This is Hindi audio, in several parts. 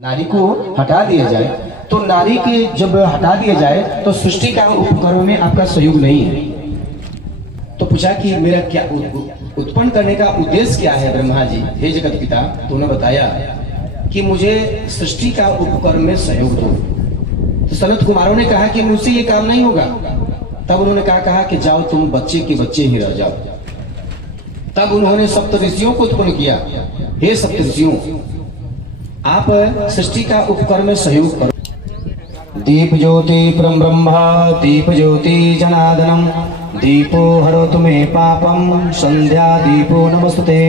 नारी को हटा दिया जाए तो नारी के जब हटा दिया जाए तो सृष्टि का उपकरण में आपका सहयोग नहीं है। तो पूछा कि मेरा क्या उत्पन्न करने का उद्देश्य क्या है ब्रह्मा जी, हे जगत पिता। तो उन्होंने बताया कि मुझे सृष्टि का उपकरण में सहयोग दो। तो सनत कुमारों ने कहा कि मुझसे ये काम नहीं होगा। तब उन्होंने कहा कि जाओ तुम बच्चे के बच्चे ही रह जाओ। तब उन्होंने सप्तऋषियों को उत्पन्न किया, हे सप्तऋषियों आप सृष्टि का उपकरण में सहयोग करो। दीप ज्योति परम ब्रह्मा दीप ज्योति जनार्दनम दीपो हरोतु मे पापम संध्या दीपो नमस्ते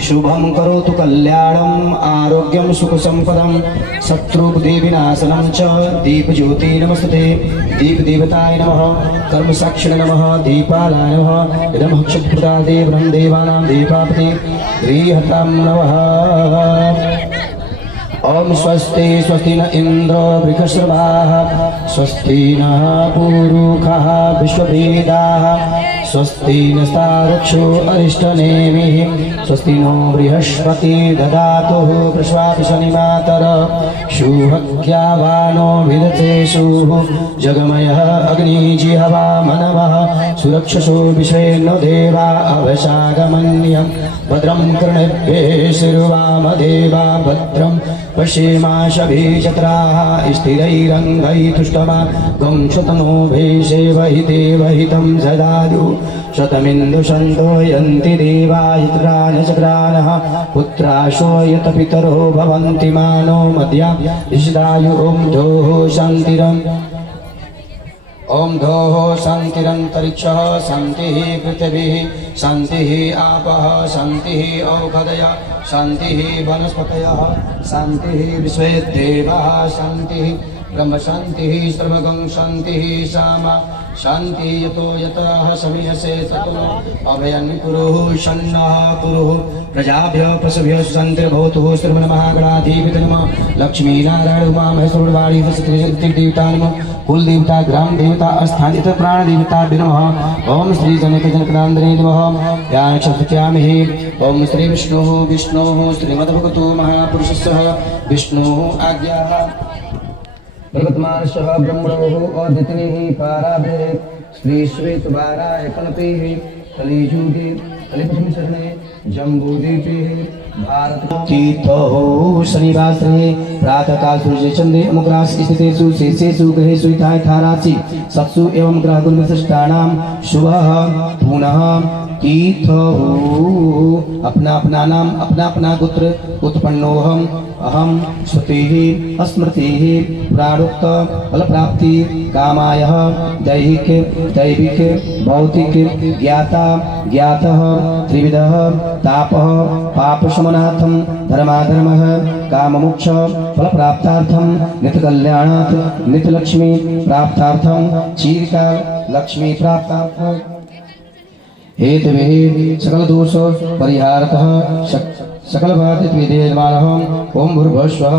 शुभम करोतु कल्याणम आरोग्यम सुख संपदम शत्रुबुद्धि विनाशनम च दीप ज्योति नमस्ते दीप देवताय नमः कर्म साक्षिणे नमः दीपालाय नमः इदं क्षुद्रता देवं देवानां दीपापति गृहतां नमः। ओम स्वस्ति स्वस्ति न इंद्र वृषभाः स्वस्ति न पूरुषाः विश्ववेदाः स्वस्ति नस्तारक्षो अरिष्टनेमिः स्वस्ति नो बृहस्पति ददातु प्रश्वापि शनिमातर शुभज्ञावानो विदतेषु जगमयः अग्निजिह्वा मनवः सुरक्षसो विषेण देवा अवशागमन्यं भद्रं कर्णेभ्यः शर्वामदेवा भद्रं पश्येमाशभिचत्राः स्थिरैरङ्गैतुष्टमा गं शतनो भेषेवहि देवहितं ददातु शतमिन्दुशन्तो यन्ति देवायित्रानचक्रानः पुत्राशो यत पितरो भवन्ति मानो मद्या ऋषिदायु ॐ धोः शान्तिरम् ओम धोः शान्तिरन्तरिक्षः शान्तिः पृथिवीः शान्तिः आपः शान्तिः औषधयः शान्तिः वनस्पतयः शान्तिः विश्वे देवाः शान्तिः ब्रह्म शान्तिः सर्वगं शान्तिः सामा शान्ति यतो यतः समीयसे ततो अभयं कुरुः शन्नः कुरुः प्रजाभ्यः पशुभ्यः शान्तिर्भवतु श्रीमन्महागणाधिपते नमः लक्ष्मीनारायण उमा महेश्वरवाणी देवता नमः कुल देवता ग्राम देवता अस्थानित प्राण देवता नमः। ओम श्री जनक जनकनंदने नमः। या क्षत्रियामहे ओम श्री विष्णुः श्रीमद्भगवतो महापुरुषस्य विष्णुः आज्ञाः प्रगतमानसः ब्रह्मणोः अद्वितीयः पाराभे श्री श्वेतवाराय कल्पेः कलिजुगे कलिपुष्पचरणे जम्बूद्वीपे भारत तीर्थो शनिवासरे प्रातःकाल सूर्य चंद्रे अमुग्रास स्थितेषु शेषेषु ग्रहेषु यथाराशि सत्सु एवं ग्रह गुण विशिष्टानां शुभः पुनः तीर्थ अपना अपना नाम अपना अपना गोत्र उत्पन्नोहम अहम श्रुतिः स्मृतिः प्राणोक्त फल प्राप्ति कामाय दैहिक दैविक भौतिक ज्ञाता ज्ञातः त्रिविधः तापः पापशमनार्थं धर्माधर्मः काममोक्ष फल प्राप्तार्थं नित्यकल्याणात् नित्यलक्ष्मी प्राप्तार्थं चिरकाल लक्ष्मी प्राप्तार्थं हेतवे सकल दोष परिहारतः सकल बाधितविदेयमानः ओम भूर्भुवस्वः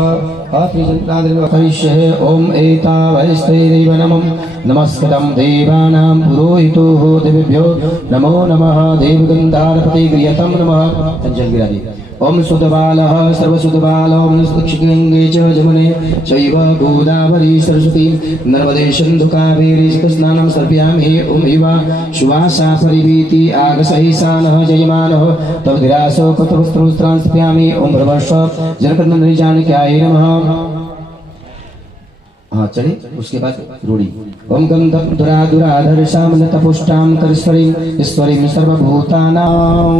अत्रिजन्ताद्रिवकरिष्ये ओम एतावैस्तैरेव नमः नमस्कृतं देवानां पुरोहितो देवेभ्यो नमो नमः देवगन्धारपते गृहतं नमः। अंजल गिरादि ओम सुदबालः सर्वसुदबाल ओम सुक्षिगंगे च जमुने चैव गोदावरी सरस्वती नर्मदे सिन्धु कावेरी स्नानं सर्पयामि ओम इवा सुवासा परिवीति आगसहिसानः जयमानः तव दिरासो कतवस्त्रं सर्पयामि ओम भ्रवर्ष जनकनंदनी जानक्याय नमः। हाँ चले उसके बाद रूढ़ी ओम गंधम दुराधर सामन तपुष्टाम करस्वरीं ईश्वरीं सर्वभूतानां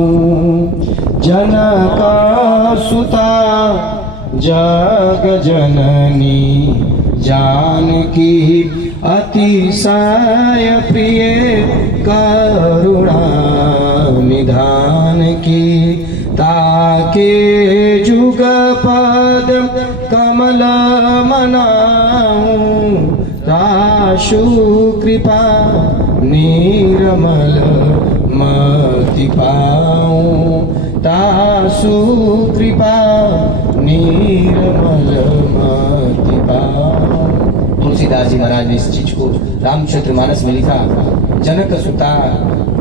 जनका सुता जग जननी जानकी अतिशय प्रिय करुणा निधान की ताके जुगपद कमल मनाऊं ताशु कृपा निर्मल मति पाऊं ताशु कृपा निर्मल मति पाऊं। तुलसीदास जी महाराज ने इस चीज को रामचरितमानस में लिखा। जनक सुता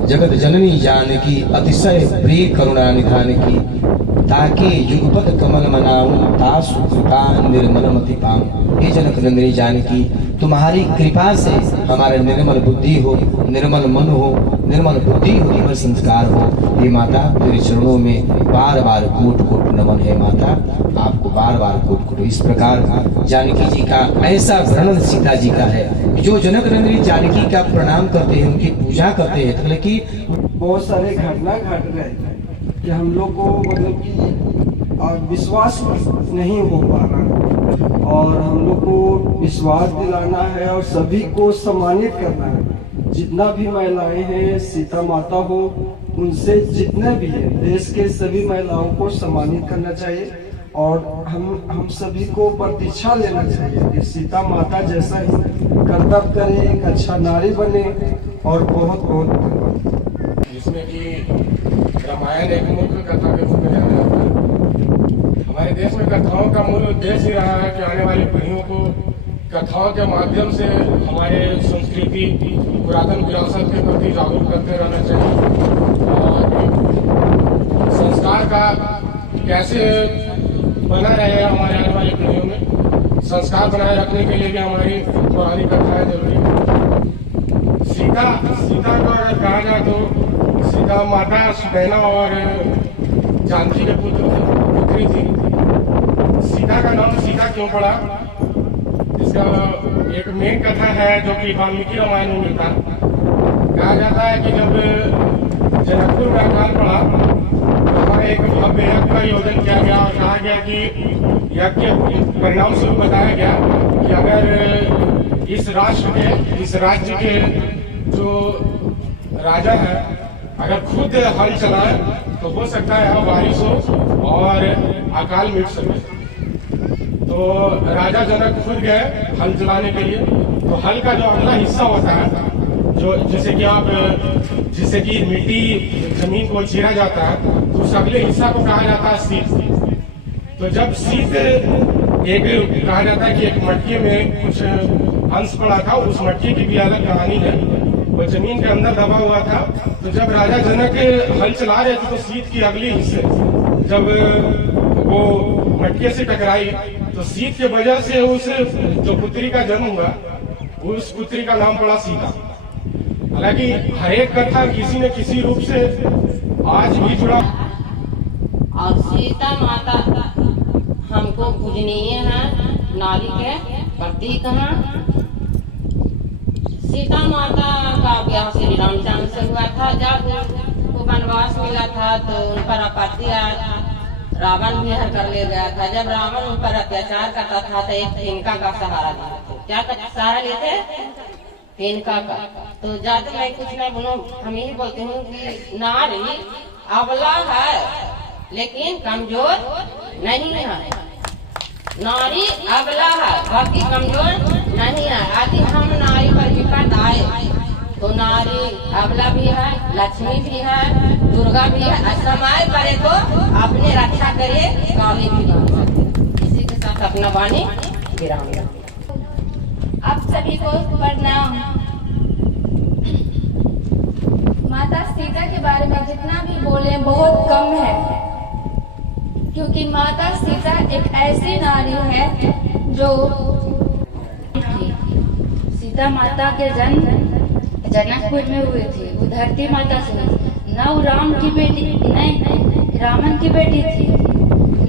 जगत जननी जानकी अतिशय प्रिय करुणा निधान की ताके युगपद कमल मनाऊं तासु कृपा निर्मल मति पाऊं। हे जनक नंदिनी जानकी, तुम्हारी कृपा से हमारा निर्मल बुद्धि हो, निर्मल मन हो, निर्मल बुद्धि हो, निर्मल संस्कार हो। हे माता, तेरे चरणों में बार बार कोट कोट नमन है माता, आपको बार बार कोट कोट। इस प्रकार जानकी जी का ऐसा वर्णन सीता जी का है। जो जनक नंदिनी जानकी का प्रणाम करते हैं, उनकी पूजा करते हैं, मतलब कि बहुत सारे घटना घट गए कि हम लोग को मतलब कि विश्वास नहीं हो पा रहा, और हम लोग को विश्वास दिलाना है और सभी को सम्मानित करना है। जितना भी महिलाएं हैं, सीता माता हो, उनसे जितने भी हैं, देश के सभी महिलाओं को सम्मानित करना चाहिए। और हम सभी को प्रतीक्षा लेना चाहिए कि सीता माता जैसा ही कर्तव्य करे, एक अच्छा नारी बने। और बहुत बहुत जिसमें कि रामायण एक मुख्य कथा के रूप में जाना जाता है। हमारे देश में कथाओं का मूल उद्देश्य ही रहा है कि आने वाली पीढ़ियों को कथाओं के माध्यम से हमारे संस्कृति, पुरातन विरासत के प्रति जागरूक करते रहना चाहिए। और संस्कार का कैसे बना रहे हमारे आने वाली पीढ़ियों में, संस्कार बनाए रखने के लिए भी हमारी पुरानी कथाएं जरूरी है। सीता को अगर कहा जाए तो सीता माता सुनैना और जानकी के पुत्री थी। सीता का नाम सीता क्यों पड़ा, इसका एक मेन कथा है जो कि वाल्मीकि रामायण में मिलता है। कहा जाता है कि जब जनकपुर में अकाल पड़ा, वहाँ एक भव्य यज्ञ का आयोजन किया गया और कहा गया कि यज्ञ परिणाम स्वरूप बताया गया कि अगर इस राष्ट्र के, इस राज्य के जो राजा है अगर खुद हल चलाए तो हो सकता है यहाँ बारिश हो और अकाल मिट सके। तो राजा जनक खुद गए हल चलाने के लिए। तो हल का जो अगला हिस्सा होता है, जो जिससे कि मिट्टी जमीन को चीरा जाता है, तो उस अगले हिस्सा को कहा जाता है सीत। तो जब सीत एक कहा जाता है कि एक मटके में कुछ अंश पड़ा था, उस मटके की भी अलग कहानी है, वो जमीन के अंदर दबा हुआ था। तो जब राजा जनक हल चला रहे थे तो सीत की अगली हिस्से जब वो मटके से टकराई तो सीत के वजह से उस जो पुत्री का जन्म हुआ, उस पुत्री का नाम पड़ा सीता। हालांकि हर एक कथा किसी न किसी रूप से आज भी जुड़ा। और सीता माता हमको पूजनीय है, नारी के प्रतीक है। सीता माता का ब्याह श्री रामचंद्र से हुआ था। जब वो वनवास मिला था तो उन पर आपत्ति आया था, रावण भी हर कर ले गया था। जब रावण उन पर अत्याचार करता था तो एक तिनका का सहारा लेते। क्या सहारा लेते? तिनका का। तो ज्यादा मैं कुछ नहीं बोलूं, हम यही बोलते हूँ कि नारी अबला है लेकिन कमजोर नहीं है। नारी अबला है बाकी कमजोर नहीं है। यदि हम नारी पर विपद आए तो नारी अबला भी है, लक्ष्मी भी है, दुर्गा भी है। समय पड़े तो अपने रक्षा करे, काली भी बन सकते। इसी के साथ अपना वाणी विराम। आप सभी को प्रणाम। माता सीता के बारे में जितना भी बोले बहुत कम है, क्योंकि माता सीता एक ऐसी नारी है जो सीता माता के जन्म जनकपुर में हुए थे। वो धरती माता से न वो राम की बेटी, नहीं रावण की बेटी थी,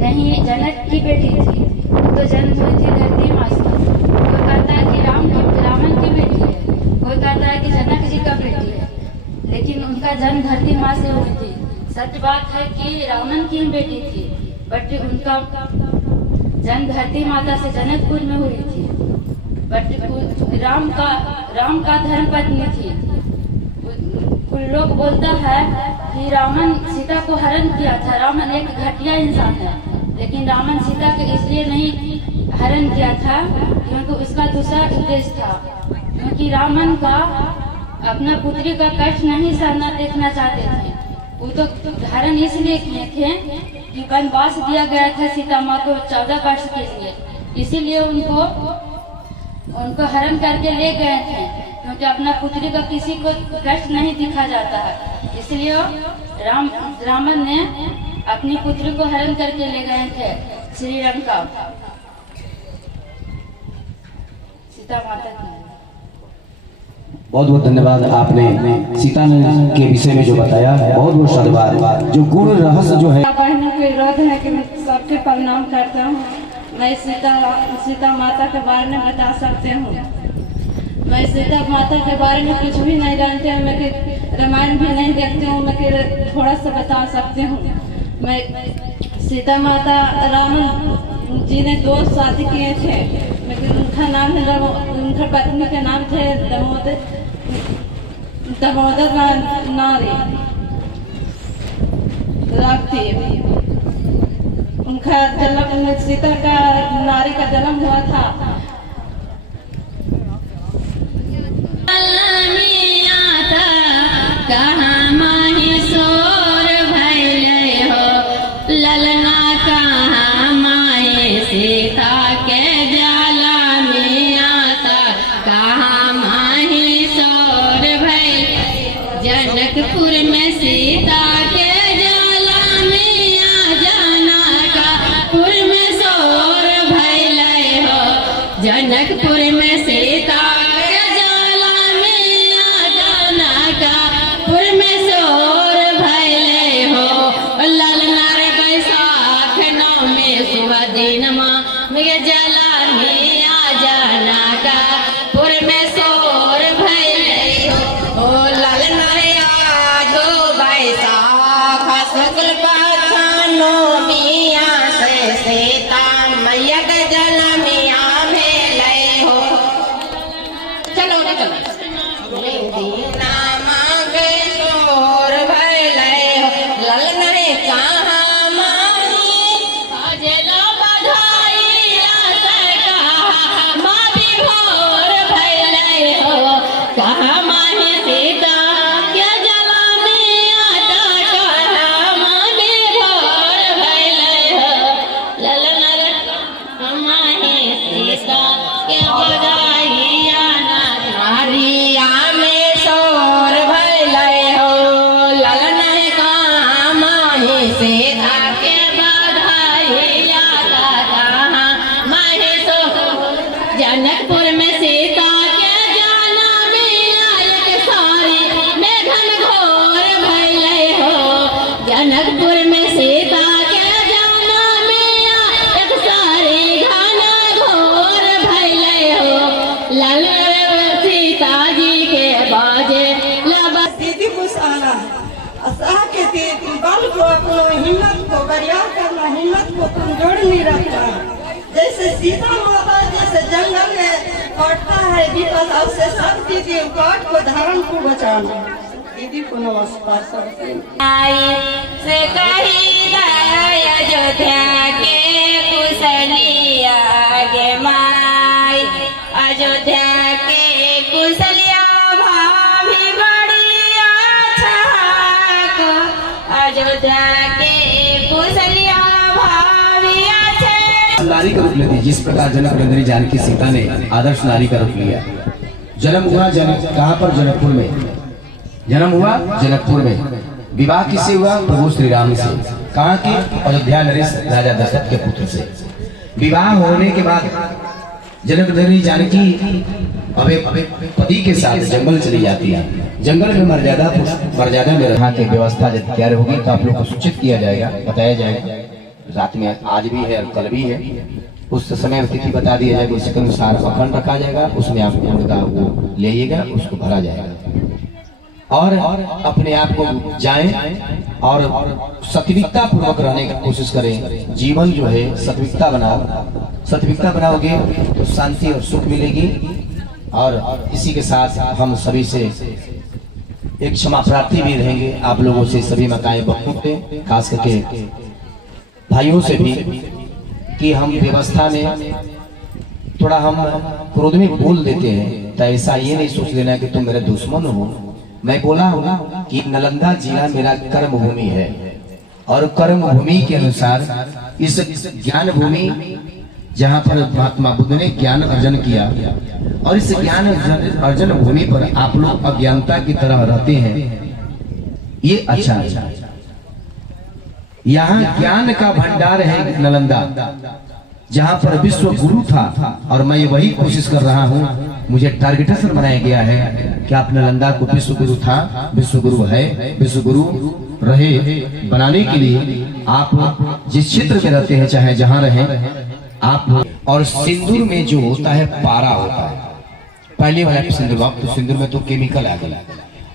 नहीं जनक की बेटी थी। तो जन्म हुई थी धरती माँ से। वो कहता है कि रावण की बेटी है, वो कहता है कि जनक जी का बेटी है, लेकिन उनका जन्म धरती माँ से हुई थी। सच बात है कि रावण की बेटी थी, बट उनका जन्म धरती माता से जनकपुर में हुई थी। बट राम का धर्म पत्नी थी। कुछ लोग बोलता है कि रावण सीता को हरण किया था। रावण एक घटिया इंसान है, लेकिन रावण सीता के इसलिए नहीं हरण किया था क्योंकि उसका दूसरा उद्देश्य था। क्योंकि रावण का अपना पुत्री का कष्ट नहीं सहना देखना चाहते थे। वो तो हरण इसलिए किए थे कि वनवास दिया गया था सीता माँ को 14 वर्ष के लिए, इसीलिए उनको हरण करके ले गए थे। क्योंकि अपना पुत्री का किसी को कष्ट नहीं दिखा जाता है, इसलिए रावण ने अपनी पुत्री को हरण करके ले गए थे श्री राम का, सीता माता की। बहुत बहुत धन्यवाद, आपने सीता के विषय में जो बताया, बहुत बहुत धन्यवाद। जो गुण रहस्य जो है, बहनों के विरोध है कि मैं सबके प्रणाम करता हूँ। मैं सीता माता के बारे में बता सकती हूँ। मैं सीता माता के बारे में कुछ भी नहीं जानती हूँ, मैं रामायण भी नहीं देखती हूँ, मैं थोड़ा सा बता सकती हूँ। मैं सीता माता रावण जी ने 2 शादी किए थे, लेकिन उनका नाम है उनका पत्नी का नाम थे दामोदर नारी राप्ती। उनका जन्म, सीता का नारी का जन्म हुआ था। जनकपुर में सीता के जाला में आ जाना कापुर में शोर भैले हो। जनकपुर में सीता के जाला में आ जाना कापुर में शोर भैले हो। ललना रे बैसाख नवमी सुबह दिन माँ जला में आ जाना कापुर में शोर भैले हो। ललना शुक्ल नवमिया से सीता मैया का जनमिया भेले हो। चलो दीना मांगे शोर भैले हो। ललन रे कहाँ माही अजला बधाई कहा माँ भी भोर भैले हो। कहाँ माही सीता जनकपुर में सीता के जाना में आयत सारी में घन घोर भैले हो। जनकपुर में सीता के जाना में आयत सारी घन घोर भैले हो। लाल सीता जी के बाजे लबा दीदी कुछ आना असाह के बल को अपना हिम्मत को बरियार करना, हिम्मत को कमजोर नहीं रखना। जैसे सीता माता जैसे जंगल में काटता है विपद, उससे सब दीदी काट को धारण को बचाना। दीदी को नमस्कार करते से कही अयोध्या के कुशलिया गे माई। अयोध्या के कुशलिया भाभी बढ़िया छाक। अयोध्या के कुशलिया भाभी अच्छे नारी का रूप लेती, जिस प्रकार जनक नंदिनी जानकी सीता ने आदर्श नारी का रूप लिया। जन्म हुआ कहाँ पर? जनकपुर में जन्म हुआ, जनकपुर में। विवाह किससे हुआ? प्रभु श्री राम से। कहाँ के? अयोध्या नरेश राजा दशरथ के पुत्र से। विवाह होने के बाद जनक नंदिनी जानकी अबे पति के साथ जंगल चली जाती है। जंगल में मर्यादा में यहाँ की व्यवस्था जब तैयार होगी तो आप लोग को सूचित किया जाएगा, बताया जाएगा। रात में आज भी है और कल भी है, उस समय तिथि बता दिया जाएगा, उसके अनुसार अखंड रखा जाएगा। उसमें आप मुर्गा वो ले आइएगा, उसको भरा जाएगा और अपने आप को जाएं और सात्विकता पूर्वक रहने की कोशिश करें। जीवन जो है सात्विकता बनाओ। सात्विकता बनाओगे तो शांति और सुख मिलेगी। और इसी के साथ हम सभी से एक क्षमा प्रार्थी भी रहेंगे आप लोगों से। सभी मताएं बहुत हैं, खास करके भाइयों से भी, कि हम व्यवस्था में थोड़ा हम क्रोध में बोल देते हैं, तो ऐसा ये नहीं सोच लेना कि तुम मेरे दुश्मन हो। मैं बोला हूँ कि नालंदा जिला मेरा कर्म भूमि है और कर्म भूमि के अनुसार इस ज्ञान भूमि जहाँ पर महात्मा बुद्ध ने ज्ञान अर्जन किया, और इस ज्ञान अर्जन भूमि पर आप लोग अज्ञानता की तरह रहते हैं, ये अच्छा है। यहाँ ज्ञान का भंडार है नालंदा, जहाँ पर विश्व गुरु था, और मैं वही कोशिश कर रहा हूँ। मुझे टारगेटेशन बनाया गया है कि आप नालंदा को विश्व गुरु था, विश्व गुरु है, विश्व गुरु रहे बनाने के लिए आप जिस क्षेत्र में रहते हैं, चाहे जहाँ रहे आप। और सिंदूर में जो होता है पारा होता है, पहले वाला सिंदूर, अब तो सिंदूर में तो केमिकल आ गया।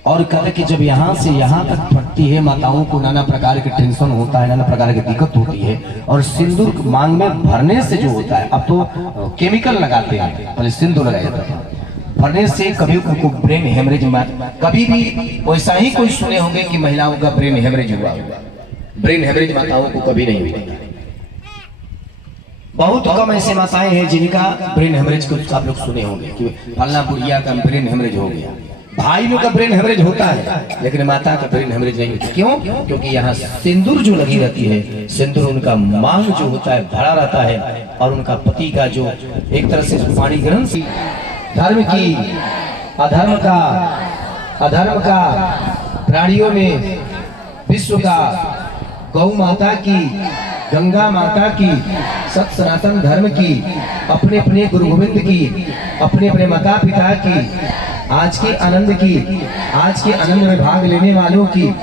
और कहते कि जब यहाँ से यहाँ तक फटती है, माताओं को नाना प्रकार के टेंशन होता है, नाना प्रकार की दिक्कत होती है, और सिंदूर मांग में भरने से जो होता है, अब तो केमिकल लगाते हैं, पहले सिंदूर लगाया जाता है, भरने से कभी उनको ब्रेन हेमरेज, कभी भी वैसा ही कोई सुने होंगे कि महिलाओं का ब्रेन हेमरेज हुआ होगा। ब्रेन हेमरेज माताओं को कभी नहीं हुई। बहुत कम ऐसे माताएं हैं जिनका ब्रेन हेमरेज को आप लोग सुने होंगे कि फलना बुढ़िया का ब्रेन हेमरेज हो गया। भाई लोग का ब्रेन हेमरेज होता है, लेकिन माता का ब्रेन हेमरेज नहीं होता। क्यों? क्योंकि यहाँ सिंदूर जो लगी रहती है, सिंदूर उनका मांग जो होता है भरा रहता है, और उनका पति का जो एक तरह से पाणी ग्रहण से धर्म की अधर्म का प्राणियों में विश्व का गौ माता की, गंगा माता की, सत सनातन धर्म की, अपने अपने गुरु गोविंद की, अपने अपने माता पिता की, आज के आनंद में भाग लेने वालों की,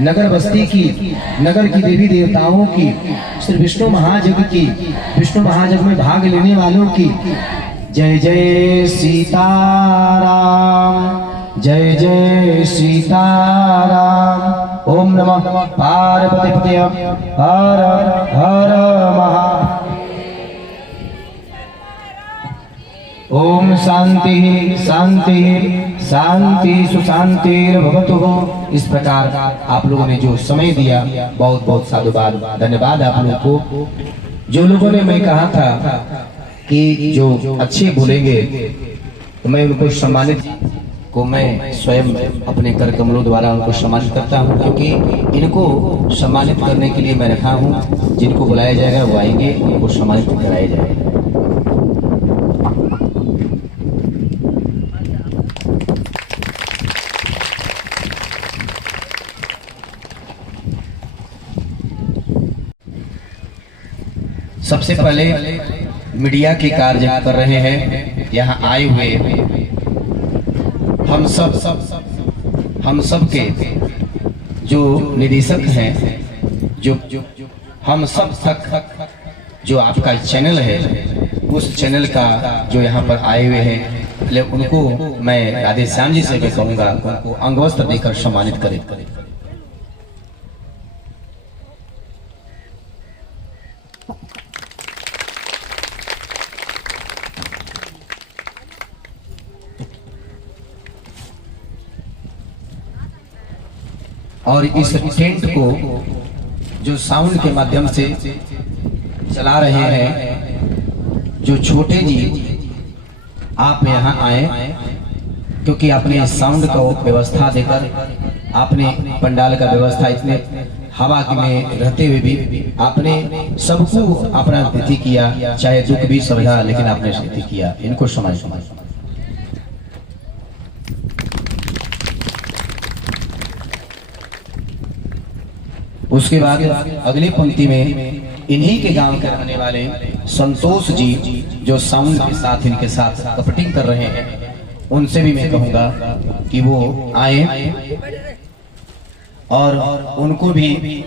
नगर बस्ती की, नगर की देवी देवताओं की, श्री विष्णु महायज्ञ की, विष्णु महायज्ञ में भाग लेने वालों की। जय जय सीताराम, जय जय सीताराम। ओम नमः पार्वती हर हर महा। ओम शांति शांति शांति सुशांतिर्भवतु। इस प्रकार आप लोगों ने जो समय दिया, बहुत बहुत साधुवाद, धन्यवाद आप लोगों को। जो लोगों ने मैं कहा था कि जो अच्छे बोलेंगे तो मैं उनको सम्मानित को मैं स्वयं अपने कर कमलों द्वारा उनको सम्मानित करता हूं, क्योंकि इनको सम्मानित करने के लिए मैं रखा हूं। जिनको बुलाया जाएगा वो आएंगे, उनको सम्मानित कराया जाएगा। सबसे पहले मीडिया के कार्य कर रहे हैं, यहाँ आए हुए हम सब के जो निदेशक हैं, जो हम सब तक जो आपका चैनल है, उस चैनल का जो यहाँ पर आए हुए हैं, उनको मैं राधे श्याम जी से भी कहूँगा उनको अंगवस्त्र देकर सम्मानित करें। और इस टेंट को जो साउंड के माध्यम से चला रहे हैं, जो छोटे जी आप यहाँ आए, क्योंकि आपने साउंड का व्यवस्था देकर, आपने पंडाल का व्यवस्था इतने हवा में रहते हुए भी आपने सबको अपना अतिथि किया, चाहे दुख भी समझा, लेकिन आपने अतिथि किया। इनको समझ उसके बाद अगली पंक्ति में इन्हीं के गांव के रहने वाले संतोष जी, जो साउंड के साथ इनके साथ कपटिंग कर रहे हैं, उनसे भी मैं कहूंगा कि वो आए और उनको भी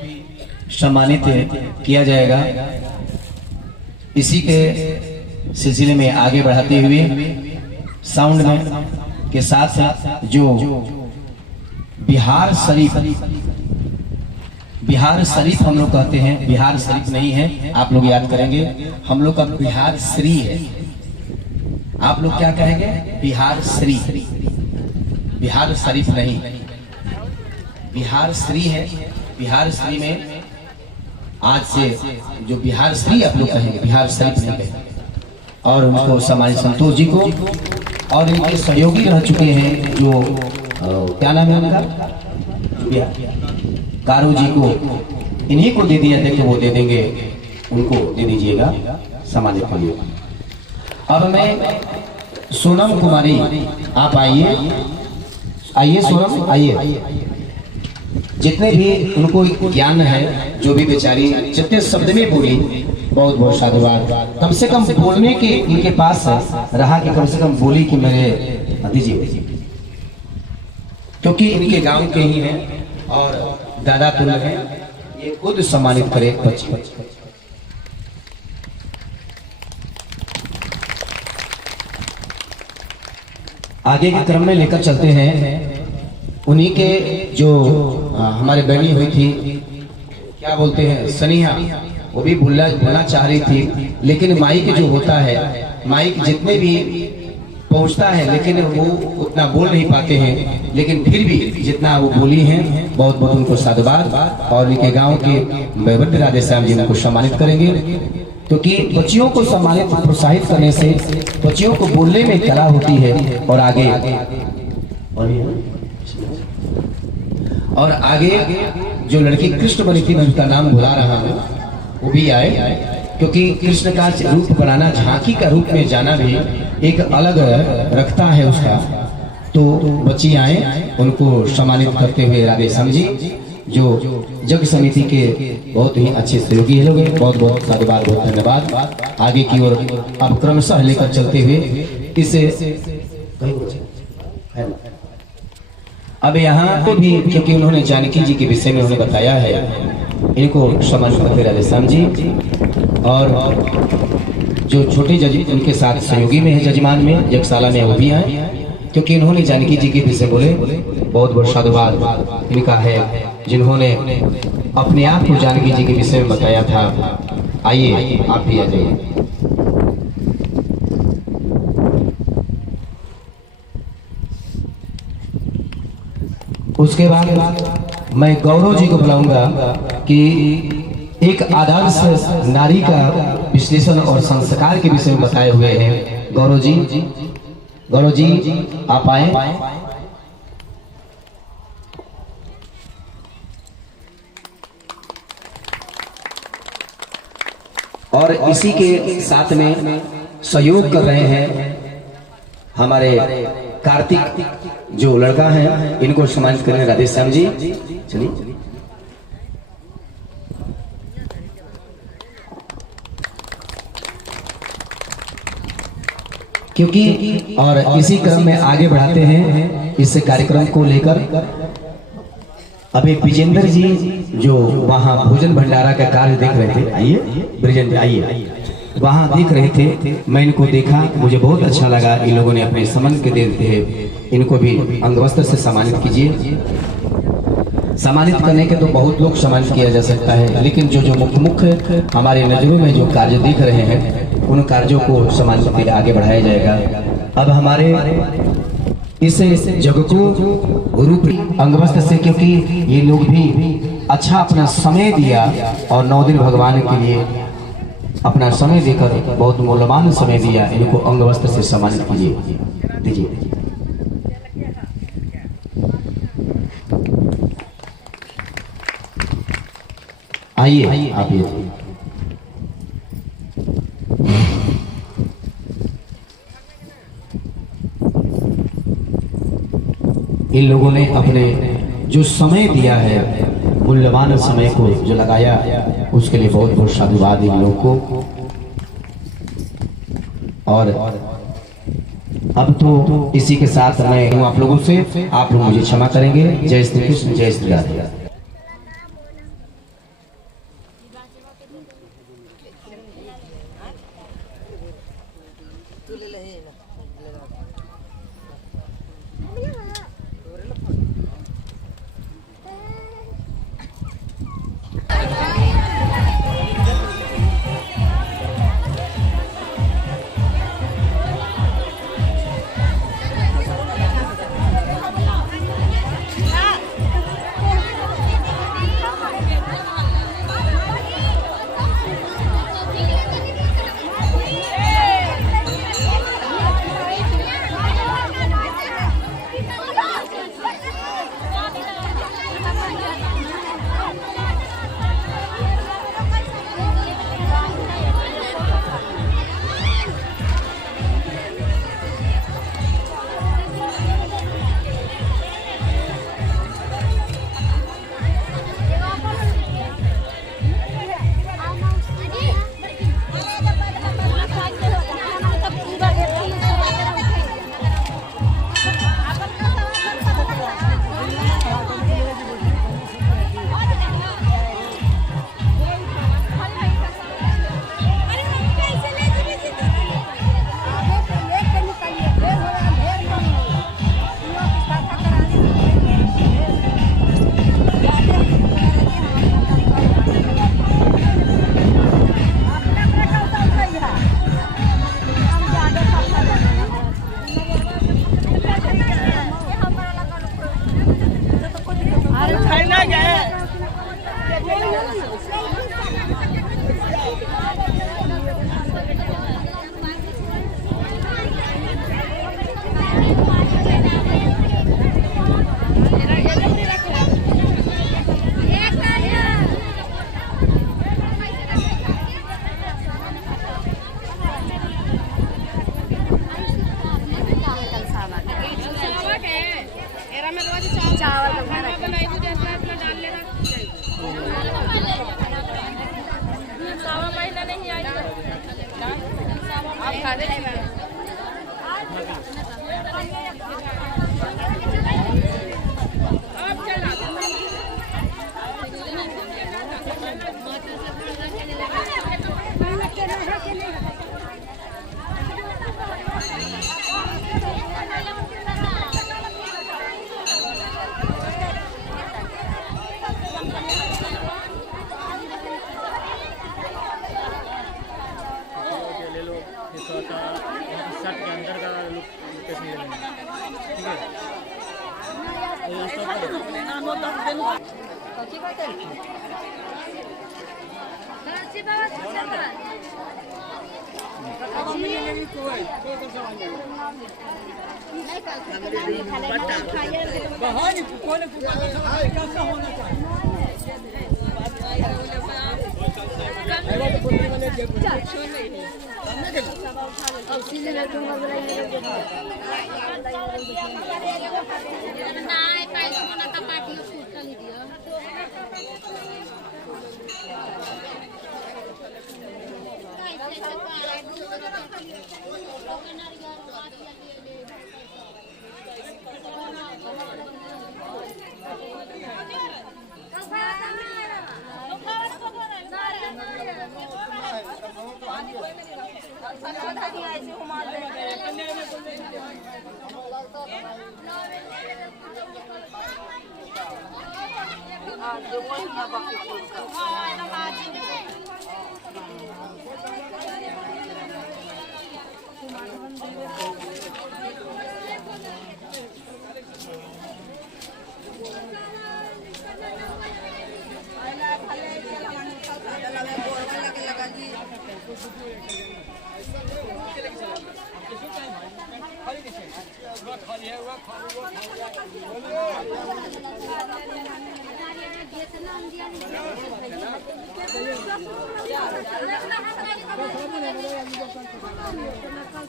सम्मानित किया जाएगा। इसी के सिलसिले में आगे बढ़ाते हुए साउंड में के साथ जो बिहार शरीफ हम लोग कहते हैं, बिहार शरीफ नहीं है, आप लोग याद करेंगे, हम लोग का बिहार श्री है। आप लोग क्या कहेंगे? बिहार श्री, बिहार शरीफ नहीं, बिहार श्री है। बिहार श्री में आज से जो बिहार श्री आप लोग कहेंगे, बिहार शरीफ नहीं कहेंगे। और उनको सम्मानित संतोष जी को और इनके सहयोगी रह चुके हैं, जो क्या नाम है उनका, कारू जी को, इन्हीं को दे दिया था कि वो दे देंगे, उनको दे दीजिएगा सम्मानित करिए। अब मैं सोनम कुमारी, आप आइए, आइए सोनम, आइए। जितने भी उनको ज्ञान है, जो भी बेचारी जितने शब्द में बोली, बहुत बहुत साधुवाद। कम से कम बोलने के इनके पास रहा कि कम से कम बोली कि मेरे दीजिए, क्योंकि इनके गांव के ही हैं और दादा तुल्य हैं, ये खुद सम्मानित करे बच्चे। आगे के क्रम में लेकर चलते हैं। उन्हीं के जो हमारे बहनी हुई थी, क्या बोलते हैं, सनिया, वो भी बोलना चाह रही थी, लेकिन माइक जो होता है, माइक जितने भी पहुंचता है लेकिन वो उतना बोल नहीं पाते हैं, लेकिन फिर भी जितना वो बोली हैं, बहुत बहुत उनको साधुवाद। और उनके गांव के वैभव राधे श्याम जी उनको सम्मानित करेंगे, क्योंकि बच्चियों को सम्मानित प्रोत्साहित करने से बच्चियों को बोलने में कला होती है और आगे जो लड़की कृष्ण बनी थी, मैं उसका नाम भुला रहा हूँ, वो भी आए, क्योंकि कृष्ण का रूप बनाना, झांकी का रूप में जाना भी एक अलग रखता है उसका। तो बच्ची आए, उनको सम्मानित करते हुए राधे श्याम जी, जो जग समिति के बहुत ही अच्छे सहयोगी लोग हैं, बहुत बहुत साधुवाद, बहुत धन्यवाद। आगे की ओर अब क्रमशः लेकर चलते हुए इसे अब यहाँ को भी, क्योंकि उन्होंने जानकी जी के विषय में उन्होंने बताया है, इनको सम्मानित करते राधे श्याम जी। और जो छोटे जज उनके साथ सहयोगी में है, जजमान में यज्ञशाला में, वो भी आए, क्योंकि इन्होंने जानकी जी के विषय बोले। बहुत बहुत साधुवाद इनका है, जिन्होंने अपने आप को जानकी जी के विषय में बताया था। आइए आप भी आ जाइए। उसके बाद मैं गौरव जी को बुलाऊंगा कि एक आदर्श नारी का विश्लेषण और संस्कार के विषय में बताए हुए हैं। गौरव जी आप आए। और इसी के साथ में सहयोग कर रहे हैं हमारे कार्तिक जो लड़का है, इनको सम्मानित करें राधे श्याम जी। चलिए। क्योंकि और इसी क्रम में आगे बढ़ाते हैं इस कार्यक्रम को लेकर। अभी विजेंद्र जी जो वहां भोजन भंडारा का कार्य देख रहे थे, आइए ब्रिजेंद्र आइए, वहां देख रहे थे, मैं इनको देखा, मुझे बहुत अच्छा लगा। इन लोगों ने अपने सम्मान के देते हैं, इनको भी अंगवस्त्र से सम्मानित कीजिए। सम्मानित करने के तो बहुत लोग सम्मानित किया जा सकता है, लेकिन जो मुख्य हमारे नजरों में जो कार्य दिख रहे हैं, उन कार्यों को सम्मानित के लिए आगे बढ़ाया जाएगा। अब हमारे इस जग को रूप अंगवस्त्र से, क्योंकि ये लोग भी अच्छा अपना समय दिया और 9 दिन भगवान के लिए अपना समय देकर बहुत मूल्यवान समय दिया, इनको अंगवस्त्र से सम्मानित कीजिए, दीजिए। आइए आप ये इन लोगों ने अपने जो समय दिया है, मूल्यवान समय को जो लगाया, उसके लिए बहुत बहुत साधुवाद इन लोगों को। और अब तो इसी के साथ मैं हूँ आप लोगों से, आप लोग मुझे क्षमा करेंगे। जय श्री कृष्ण, जय श्री राधे। शर्ट के अंदर का लोकेशन ले लेंगे, ठीक है।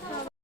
Gracias.